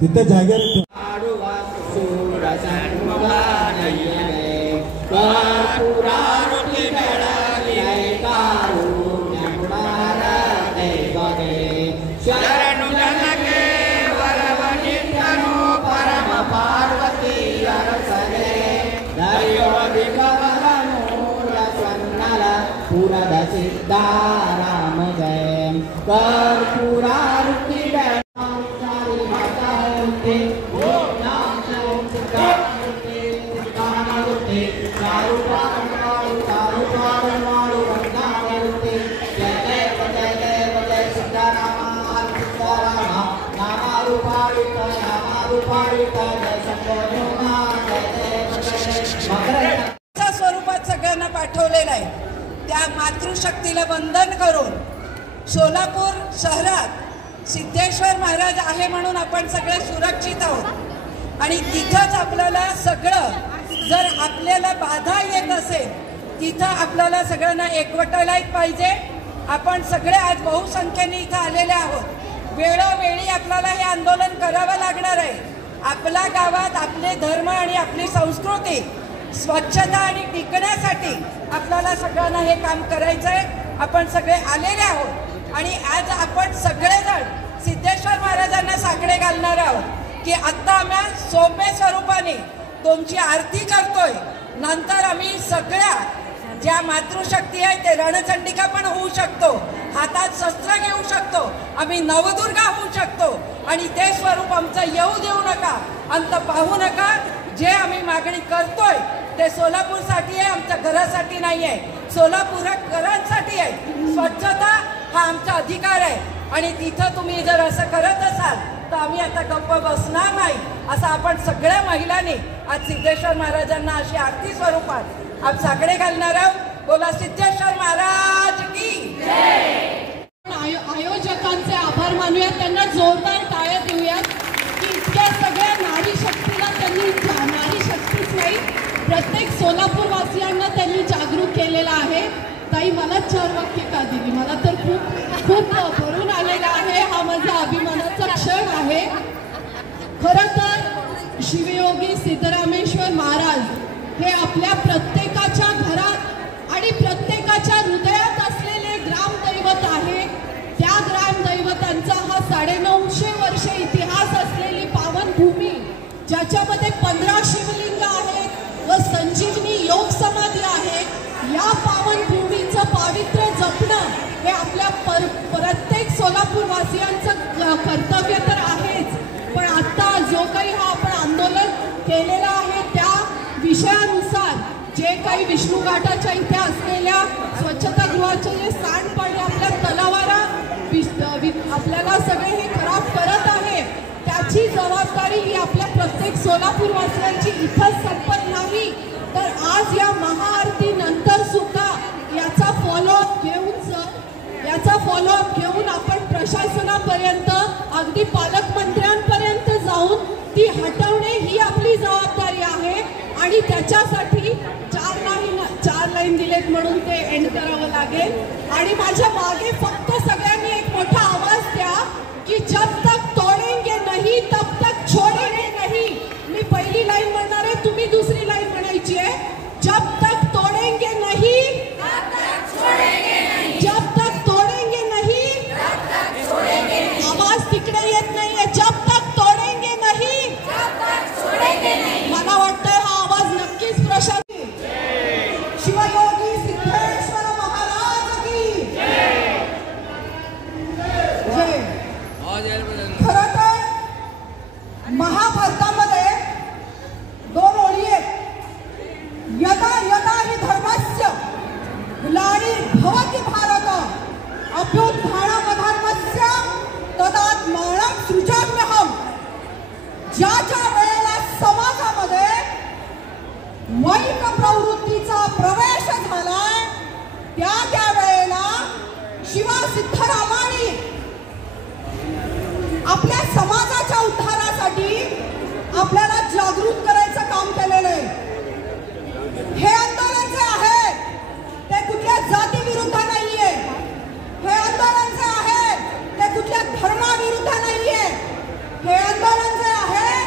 तिथे जागेवर सिद्धाराम जय कर्पूरारुति स्वरूपात सगळ्यांना पाठवलेलं आहे। त्या मातृशक्तीला वंदन करून सोलापूर शहरात सिद्धेश्वर महाराज आहे म्हणून आपण सगळे सुरक्षित आहोत आणि तिथंच आपल्याला सगळं जर आपल्याला बाधा येत असेल तिथं आपल्याला सगळ्यांना एकवटायलाच पाहिजे। आपण सगळे आज बहुसंख्येने इथं आलेले आहोत। वेळोवेळी आपल्याला हे आंदोलन करावं लागणार आहे। आपल्या गावात आपले धर्म आणि आपली संस्कृती स्वच्छता आणि टिकण्यासाठी आपल्याला सगळ्यांना हे काम करायचं आहे। आपण सगळे आलेले आहोत आणि आज आपण सगळेजण सिद्धेश्वर महाराजांना साकडे घालणार आहोत की आता आम्ही सौम्य स्वरूपाने तुमची आरती करतोय। नंतर आम्ही सगळ्या ज्या मातृशक्ती आहे ते रणचंडिका पण होऊ शकतो, हातात शस्त्र घेऊ शकतो, आम्ही नवदुर्गा होऊ शकतो आणि ते स्वरूप आमचं येऊ देऊ नका, अंत पाहू नका। जे आम्ही मागणी करतोय ते सोलापूरसाठी आहे, आमच्या घरासाठी नाही आहे। सोलापूरकरांसाठी आहे। स्वच्छता हा आमचा अधिकार आहे आणि तिथं तुम्ही जर असं करत असाल तर आम्ही आता गप्प बसणार नाही असं आपण सगळ्या महिलांनी आज सिद्धेश्वर महाराजांना अशी आरती स्वरूपात आप साकडे घालणार आहोत। बोला सिद्धेश्वर महाराज की जय। आयोजकांचे आभार मानूयात, त्यांना जोरदार टाळ्या देऊयात की इतक्या सगळ्या नारी शक्तीला त्यांनी, नारी शक्तीच नाही प्रत्येक सोलापूर वासियांना त्यांनी जागरूक केलेला आहे। ताई मला 4 वाक्य का दिली, मला तर खूप खूप भरून आलेला आहे। हा माझा अभिमानाचा क्षण आहे। खरं तर शिवयोगी सिद्धरामेश्वर महाराज हे आपल्या प्रत्येकाच्या घरात आणि प्रत्येकाच्या हृदयात असलेले ग्रामदैवत आहे। त्या ग्रामदैवतांचा हा 950 वर्षे इतिहास असलेली पावनभूमी, ज्याच्यामध्ये 15 शिवलिंग आहेत व संजीवनी योग समाधी आहे, या पावनभूमीचं पावित्र्य जपणं हे आपल्या प्रत्येक सोलापूरवासियांचं कर्तव्य तर आहेच। पण आता जो काही हा आपण आंदोलन केलेला आहे त्या विषयानुसार जे काही विष्णू घाटाच्या इथे असलेल्या स्वच्छतागृहाचे जे सांडपाणी आपल्या तलावाला आपल्याला सगळे हे खराब करत आहे, त्याची जबाबदारी ही आपल्या प्रत्येक सोलापूरवासियांची इथंच संपत नाही तर आज या महाआरती नंतर सुद्धा याचा फॉलोअप घेऊन आपण प्रशासनापर्यंत अगदी पालकमंत्र्यांपर्यंत जाऊन ती हटवणे ही आपली जबाबदारी आहे आणि त्याच्यासाठी 4 लाईन दिलेत म्हणून ते एंड करावं लागेल। आणि माझ्या मागे फक्त सगळ्यांनी एक मोठा आवाज द्या की जब तक तोडेंगे नहीं तब तक छोडेंगे नहीं। मी पहिली लाईन म्हणणार आहे, तुम्ही दुसरी लाईन म्हणायची आहे। जब तक तोडेंगे नहीं तब तक छोडेंगे नहीं, जब तक तोडेंगे नहीं तब तक छोडेंगे नहीं। आवाज तिकडे येत नाहीये। जब तक तोडेंगे नहीं तब तक छोडेंगे नहीं। मला वाटतं हा आवाज नक्कीच प्रशासन शिवयोगी सिद्धेश्वर महाराज की जय। खरं तर महाभारतामध्ये 2 ओळी आहेत, यदा यदा हि धर्मस्य ग्लानिर्भवति भारत अभ्युत्थानमधर्मस्य तदात्मानं सृजाम्यहम्। ज्या ज्या वेळेला समाजामध्ये वाईट प्रवृत्तीचा प्रवेश झालाय त्या वेळेला शिवा सिद्धरामांनी आपल्या समाजाच्या उद्धारासाठी आपल्याला जागृत करायचं काम केलेलं आहे. हे आंदोलन जे आहे ते कुठल्या जाती विरुद्ध नाहीये. हे आंदोलन जे आहे ते कुठल्या धर्माविरुद्ध नाहीये. हे आंदोलन जे आहे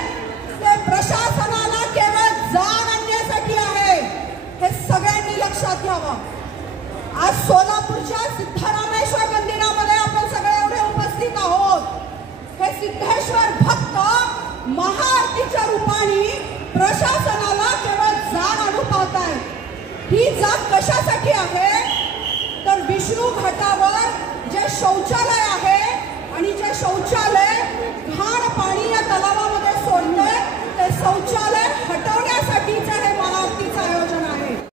ते प्रशासनाला केवळ जाग आणण्यासाठी आहे. हे सगळ्यांनी लक्षात घ्यावं. आज सोलापूरच्या सिद्धरामेश्वर मंदिरामध्ये आपण सगळे एवढे उपस्थित आहोत. हे सिद्धेश्वर भक्त महाआरतीच्या रूपाने प्रशासनाला केवळ जाग आणू पाहत आहे. ही जाग कशासाठी आहे तर विष्णू घाटावर